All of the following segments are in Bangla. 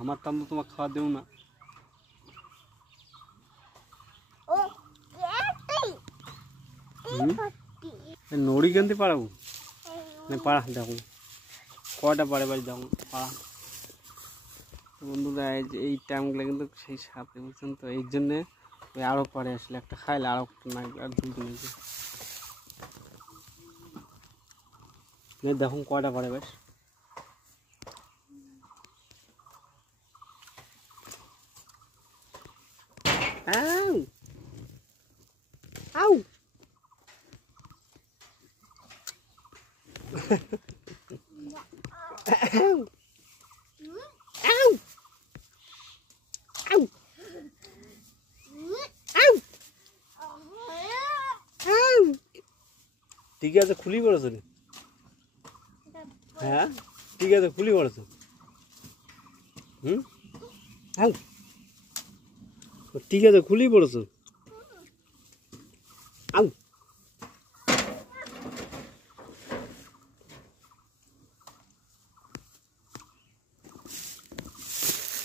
আমার টান তো তোমাকে খাওয়া দেও না। নড়ি কেনতে পারাবো না, পাড়া দেখো কয়টা পারে বাড়ি দেখো পাড়া। বন্ধুরা এই টাইমগুলো কিন্তু সেই সাথে বুঝছেন তো, এই জন্যে ওই আরও পরে আসলে একটা খাইলে আরও নাকবে আর দুটো নাকবে। দেখুন কয়টা পারে বেশ। আউ ঠিক আছে খুলি পড়েছো রে? হ্যাঁ ঠিক আছে খুলি পড়েছো। ঠিক আছে খুলি পড়েছো। আউ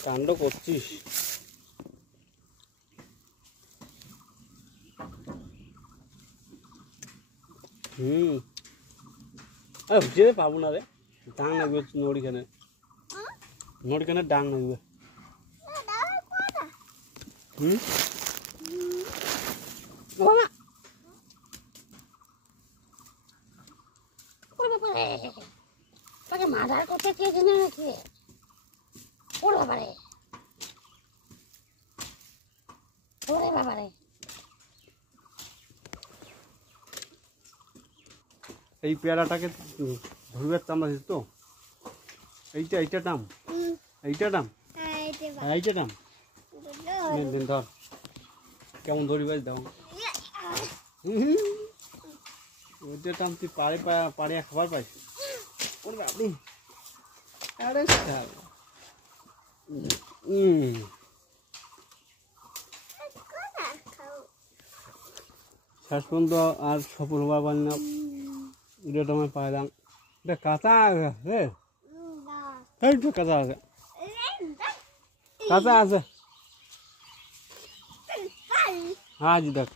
কাণ্ড করছিস। যেতে পাবো না রে, ডাং লাগবে নড়িখানে, নড়িখানে ডাং লাগবে। মাদার করতে কে জেনে নাকি ওরে বাবারে, ওরে বাবারে। এই পেয়ারাটাকে ধরবার চামড়া দিস তো, এইটা দাম, এইটা দাম, এইটা দাম ধর কেমন ধরি বাজ দাও। ওইটা দাম তুই পাড়িয়া খাবার পাইস। আপনি আরে শেষ পর্যন্ত আর সফল হওয়া পারি না। ভিডিওটা আমি পাইলাম, এটা কাঁচা আছে, এইটু কাঁচা আছে, কাঁচা আছে। হ্যাঁ জি দেখ